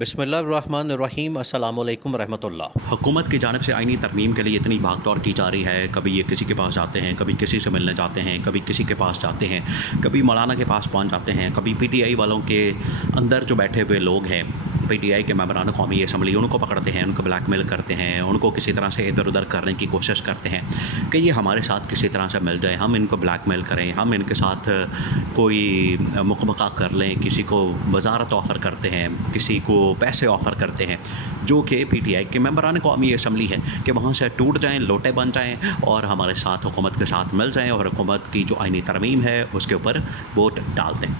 بسم اللہ الرحمن الرحیم، السلام علیکم ورحمۃ اللہ۔ حکومت کی جانب سے آئینی ترمیم کے لیے اتنی بھاگ دوڑ کی جا رہی ہے، کبھی یہ کسی کے پاس جاتے ہیں، کبھی کسی سے ملنے جاتے ہیں، کبھی کسی کے پاس جاتے ہیں، کبھی مولانا کے پاس پہنچ جاتے ہیں، کبھی پی ٹی آئی والوں کے اندر جو بیٹھے ہوئے لوگ ہیں، پی ٹی آئی کے ممبران قومی اسمبلی، ان کو پکڑتے ہیں، ان کو بلیک میل کرتے ہیں، ان کو کسی طرح سے ادھر ادھر کرنے کی کوشش کرتے ہیں کہ یہ ہمارے ساتھ کسی طرح سے مل جائے، ہم ان کو بلیک میل کریں، ہم ان کے ساتھ کوئی مقابلہ کر لیں، کسی کو وزارت آفر کرتے ہیں، کسی کو پیسے آفر کرتے ہیں، جو کہ پی ٹی آئی کے ممبران قومی اسمبلی ہے کہ وہاں سے ٹوٹ جائیں، لوٹے بن جائیں اور ہمارے ساتھ حکومت کے ساتھ مل جائیں اور حکومت کی جو آئینی ترمیم ہے اس کے اوپر ووٹ ڈال دیں۔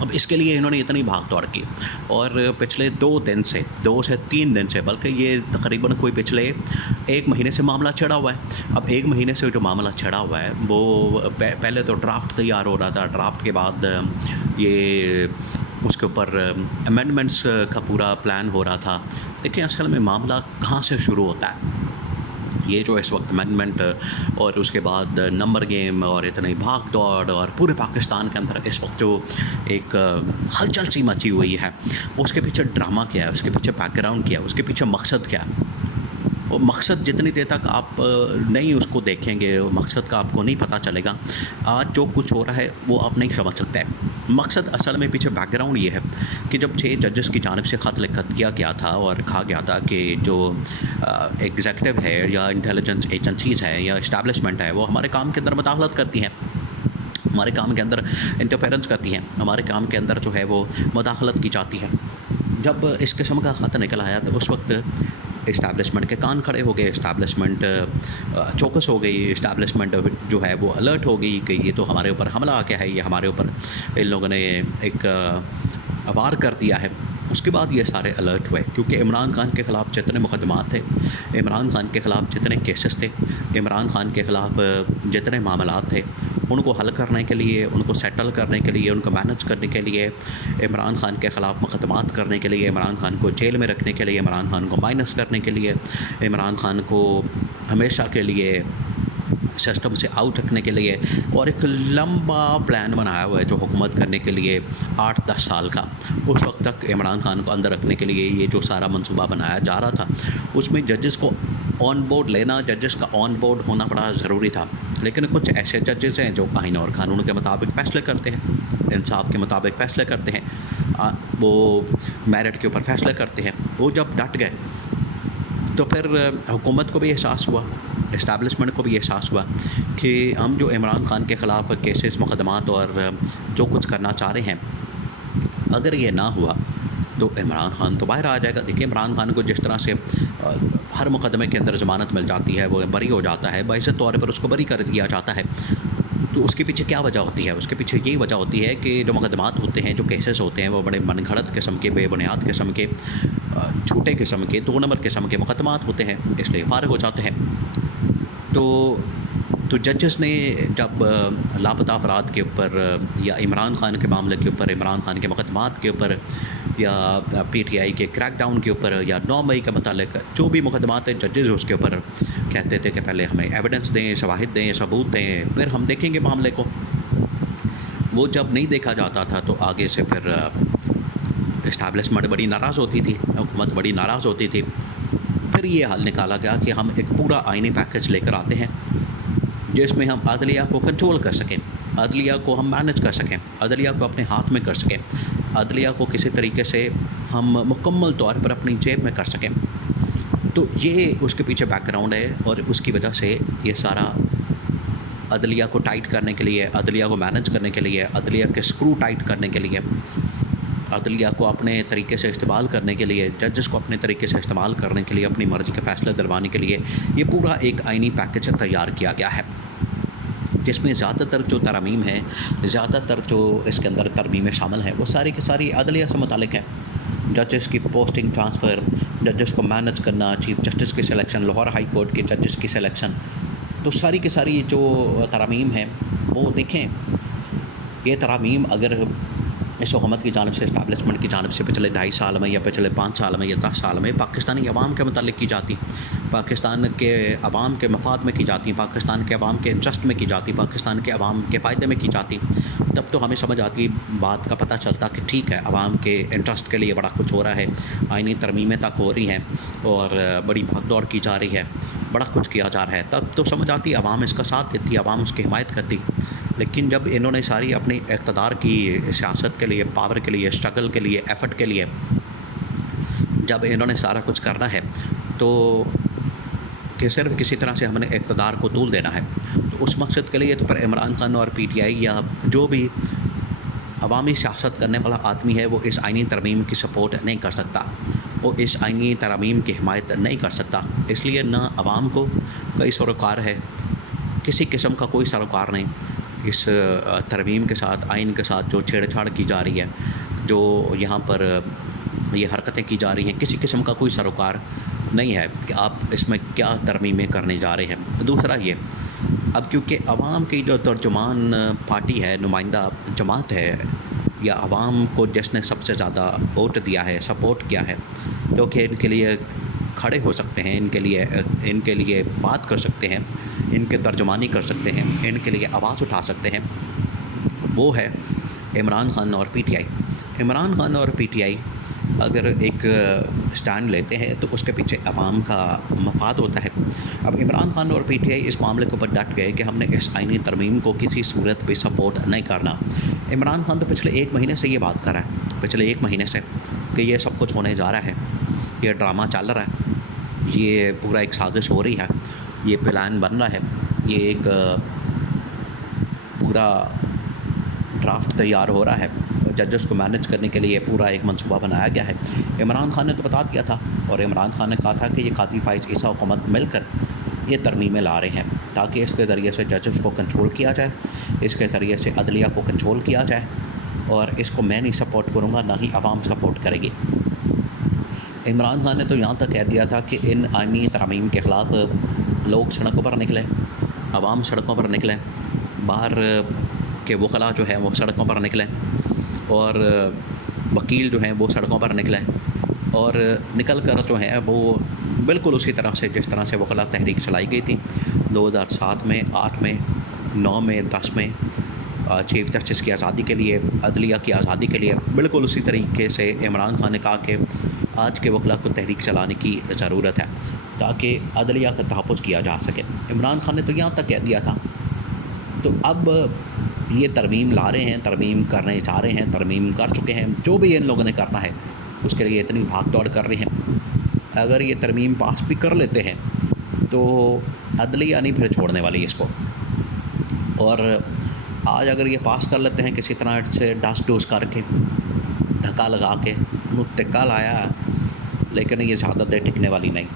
اب اس کے لیے انہوں نے اتنی بھاگ دوڑ کی اور پچھلے 2 سے 3 دن سے، بلکہ یہ تقریباً کوئی پچھلے 1 مہینے سے معاملہ چھڑا ہوا ہے۔ اب 1 مہینے سے جو معاملہ چھڑا ہوا ہے وہ پہلے تو ڈرافٹ تیار ہو رہا تھا، ڈرافٹ کے بعد یہ اس کے اوپر امینڈمنٹس کا پورا پلان ہو رہا تھا۔ دیکھیں اصل میں معاملہ کہاں سے شروع ہوتا ہے، یہ جو اس وقت امینڈمنٹ اور اس کے بعد نمبر گیم اور اتنی بھاگ دوڑ اور پورے پاکستان کے اندر اس وقت جو ایک ہلچل سی مچی ہوئی ہے، اس کے پیچھے ڈرامہ کیا ہے، اس کے پیچھے بیک گراؤنڈ کیا ہے، اس کے پیچھے مقصد کیا ہے۔ وہ مقصد جتنی دیر تک آپ نہیں اس کو دیکھیں گے، مقصد کا آپ کو نہیں پتہ چلے گا، آج جو کچھ ہو رہا ہے وہ آپ نہیں سمجھ سکتے۔ مقصد اصل میں پیچھے بیک گراؤنڈ یہ ہے کہ جب 6 ججز کی جانب سے خط لکھ دیا گیا تھا اور کہا گیا تھا کہ جو ایگزیکٹو ہے یا انٹیلیجنس ایجنسیز ہے یا اسٹیبلشمنٹ ہے وہ ہمارے کام کے اندر مداخلت کرتی ہیں، ہمارے کام کے اندر انٹرفیرنس کرتی ہیں، ہمارے کام کے اندر جو ہے وہ مداخلت کی جاتی ہے۔ جب اس قسم کا خط نکل آیا تو اس وقت اسٹیبلشمنٹ کے کان کھڑے ہو گئے، اسٹیبلشمنٹ چوکس ہو گئی، اسٹیبلشمنٹ جو ہے وہ الرٹ ہو گئی کہ یہ تو ہمارے اوپر حملہ آ گیا ہے، یہ ہمارے اوپر ان لوگوں نے ایک وار کر دیا ہے۔ اس کے بعد یہ سارے الرٹ ہوئے کیونکہ عمران خان کے خلاف جتنے مقدمات تھے، عمران خان کے خلاف جتنے کیسز تھے، عمران خان کے خلاف جتنے معاملات تھے، ان کو حل کرنے کے لیے، ان کو سیٹل کرنے کے لیے، ان کو مینج کرنے کے لیے، عمران خان کے خلاف مقدمات کرنے کے لیے، عمران خان کو جیل میں رکھنے کے لیے، عمران خان کو مائنس کرنے کے لیے، عمران خان کو ہمیشہ کے لیے سسٹم سے آؤٹ رکھنے کے لیے، اور ایک لمبا پلان بنایا ہوا ہے جو حکومت کرنے کے لیے 8-10 سال کا، اس وقت تک عمران خان کو اندر رکھنے کے لیے یہ جو سارا منصوبہ بنایا جا رہا تھا، اس میں ججز کو آن بورڈ لینا، ججز کا آن بورڈ ہونا بڑا ضروری تھا۔ لیکن کچھ ایسے ججز ہیں جو آئین اور قانون کے مطابق فیصلے کرتے ہیں، انصاف کے مطابق فیصلے کرتے ہیں، وہ میرٹ کے اوپر فیصلے کرتے ہیں، وہ جب ڈٹ گئے تو پھر حکومت کو بھی احساس ہوا، اسٹیبلشمنٹ کو بھی احساس ہوا کہ ہم جو عمران خان کے خلاف کیسز، مقدمات اور جو کچھ کرنا چاہ رہے ہیں، اگر یہ نہ ہوا تو عمران خان تو باہر آ جائے گا۔ دیکھیں عمران خان کو جس طرح سے ہر مقدمے کے اندر ضمانت مل جاتی ہے، وہ بری ہو جاتا ہے، باعث طور پر اس کو بری کر دیا جاتا ہے، تو اس کے پیچھے کیا وجہ ہوتی ہے؟ اس کے پیچھے یہی وجہ ہوتی ہے کہ جو مقدمات ہوتے ہیں، جو کیسز ہوتے ہیں، وہ بڑے من گھڑت قسم کے، بے بنیاد قسم کے، جھوٹے قسم کے، 2 نمبر قسم کے مقدمات ہوتے ہیں، اس لیے فارغ ہو جاتے ہیں۔ تو ججز نے جب لاپتہ افراد کے اوپر یا عمران خان کے معاملے کے اوپر، عمران خان کے مقدمات کے اوپر، یا پی ٹی آئی کے کریک ڈاؤن کے اوپر، یا 9 مئی کے متعلق جو بھی مقدمات ہیں، ججز اس کے اوپر کہتے تھے کہ پہلے ہمیں ایویڈنس دیں، شواہد دیں، ثبوت دیں، پھر ہم دیکھیں گے معاملے کو۔ وہ جب نہیں دیکھا جاتا تھا تو آگے سے پھر اسٹیبلشمنٹ بڑی ناراض ہوتی تھی، حکومت بڑی ناراض ہوتی تھی۔ پھر یہ حل نکالا گیا کہ ہم ایک پورا آئینی پیکج لے کر آتے ہیں جس میں ہم عدلیہ کو کنٹرول کر سکیں، عدلیہ کو ہم مینج کر سکیں، عدلیہ کو اپنے ہاتھ میں کر سکیں، عدلیہ کو کسی طریقے سے ہم مکمل طور پر اپنی جیب میں کر سکیں۔ تو یہ اس کے پیچھے بیک گراؤنڈ ہے اور اس کی وجہ سے یہ سارا عدلیہ کو ٹائٹ کرنے کے لیے، عدلیہ کو مینج کرنے کے لیے، عدلیہ کے سکرو ٹائٹ کرنے کے لیے، عدلیہ کو اپنے طریقے سے استعمال کرنے کے لیے، ججز کو اپنے طریقے سے استعمال کرنے کے لیے، اپنی مرضی کے فیصلے دلوانے کے لیے یہ پورا ایک آئینی پیکج تیار کیا گیا ہے، جس میں زیادہ تر جو ترامیم ہیں، زیادہ تر جو اس کے اندر ترمیمیں شامل ہیں، وہ ساری کی ساری عدلیہ سے متعلق ہیں۔ ججز کی پوسٹنگ ٹرانسفر، ججز کو مینج کرنا، چیف جسٹس کی سلیکشن، لاہور ہائی کورٹ کے ججز کی سلیکشن، تو ساری کی ساری جو ترامیم ہیں وہ دیکھیں، یہ ترامیم اگر اس حکومت کی جانب سے، اسٹیبلشمنٹ کی جانب سے پچھلے 2.5 سال میں یا پچھلے 5 سال میں یا 10 سال میں پاکستانی عوام کے متعلق کی جاتی، پاکستان کے عوام کے مفاد میں کی جاتی، پاکستان کے عوام کے انٹرسٹ میں کی جاتی، پاکستان کے عوام کے فائدے میں کی جاتی، تب تو ہمیں سمجھ آتی، بات کا پتہ چلتا کہ ٹھیک ہے عوام کے انٹرسٹ کے لیے بڑا کچھ ہو رہا ہے، آئینی ترمیمیں تک ہو رہی ہیں اور بڑی بھاگ دوڑ کی جا رہی ہے، بڑا کچھ کیا جا رہا ہے، تب تو سمجھ آتی عوام اس کا ساتھ دیتی، عوام اس کی حمایت کرتی۔ لیکن جب انہوں نے ساری اپنی اقتدار کی سیاست کے لیے، پاور کے لیے، اسٹرگل کے لیے، ایفرٹ کے لیے جب انہوں نے سارا کچھ کرنا ہے تو کہ صرف کسی طرح سے ہم نے اقتدار کو طول دینا ہے، تو اس مقصد کے لیے تو پر عمران خان اور پی ٹی آئی یا جو بھی عوامی سیاست کرنے والا آدمی ہے وہ اس آئینی ترمیم کی سپورٹ نہیں کر سکتا، وہ اس آئینی ترمیم کی حمایت نہیں کر سکتا۔ اس لیے نہ عوام کو کوئی سروکار ہے، کسی قسم کا کوئی سروکار نہیں اس ترمیم کے ساتھ، آئین کے ساتھ جو چھیڑ چھاڑ کی جا رہی ہے، جو یہاں پر یہ حرکتیں کی جا رہی ہیں، کسی قسم کا کوئی سروکار نہیں ہے کہ آپ اس میں کیا ترمیمیں کرنے جا رہے ہیں۔ دوسرا یہ، اب کیونکہ عوام کی جو ترجمان پارٹی ہے، نمائندہ جماعت ہے، یا عوام کو جس نے سب سے زیادہ ووٹ دیا ہے، سپورٹ کیا ہے، جو کہ ان کے لیے کھڑے ہو سکتے ہیں، ان کے لیے بات کر سکتے ہیں، ان کے ترجمانی کر سکتے ہیں، ان کے لیے آواز اٹھا سکتے ہیں، وہ ہے عمران خان اور P T I. Imran Khan اور پی ٹی آئی اگر ایک سٹینڈ لیتے ہیں تو اس کے پیچھے عوام کا مفاد ہوتا ہے۔ اب عمران خان اور پی ٹی آئی اس معاملے کے اوپر ڈٹ گئے کہ ہم نے اس آئینی ترمیم کو کسی صورت پہ سپورٹ نہیں کرنا۔ عمران خان تو پچھلے 1 مہینے سے یہ بات کر رہا ہے، پچھلے 1 مہینے سے کہ یہ سب کچھ ہونے جا رہا ہے، یہ ڈرامہ چل رہا ہے، یہ پورا ایک سازش ہو رہی ہے، یہ پلان بن رہا ہے، یہ ایک پورا ڈرافٹ تیار ہو رہا ہے، ججز کو مینیج کرنے کے لیے پورا ایک منصوبہ بنایا گیا ہے۔ عمران خان نے تو بتا دیا تھا، اور عمران خان نے کہا تھا کہ یہ قاضی فائز عیسیٰ حکومت مل کر یہ ترمیمیں لا رہے ہیں تاکہ اس کے ذریعے سے ججز کو کنٹرول کیا جائے، اس کے ذریعے سے عدلیہ کو کنٹرول کیا جائے، اور اس کو میں نہیں سپورٹ کروں گا، نہ ہی عوام سپورٹ کرے گی۔ عمران خان نے تو یہاں تک کہہ دیا تھا کہ ان آئینی ترامیم کے خلاف لوگ سڑکوں پر نکلیں، عوام سڑکوں پر نکلیں، باہر کے وکلاء جو ہیں وہ سڑکوں پر نکلیں، اور وکیل جو ہیں وہ سڑکوں پر نکلیں، اور نکل کر جو ہیں وہ بالکل اسی طرح سے جس طرح سے وکلاء تحریک چلائی گئی تھی 2007 میں، 8 میں، 9 میں، 10 میں، چیف جسٹس کی آزادی کے لیے، عدلیہ کی آزادی کے لیے، بالکل اسی طریقے سے عمران خان نے کہا کہ آج کے وکلاء کو تحریک چلانے کی ضرورت ہے تاکہ عدلیہ کا تحفظ کیا جا سکے۔ عمران خان نے تو یہاں تک کہہ دیا تھا۔ تو اب یہ ترمیم لا رہے ہیں، ترمیم کرنے جا رہے ہیں، ترمیم کر چکے ہیں، جو بھی ان لوگوں نے کرنا ہے اس کے لیے اتنی بھاگ دوڑ کر رہے ہیں۔ اگر یہ ترمیم پاس بھی کر لیتے ہیں تو عدلیہ نہیں پھر چھوڑنے والی اس کو، اور آج اگر یہ پاس کر لیتے ہیں کسی طرح سے ڈس ڈوس کر کے، دھکا لگا کے، ٹکا لایا، لیکن یہ زیادہ دیر ٹکنے والی نہیں۔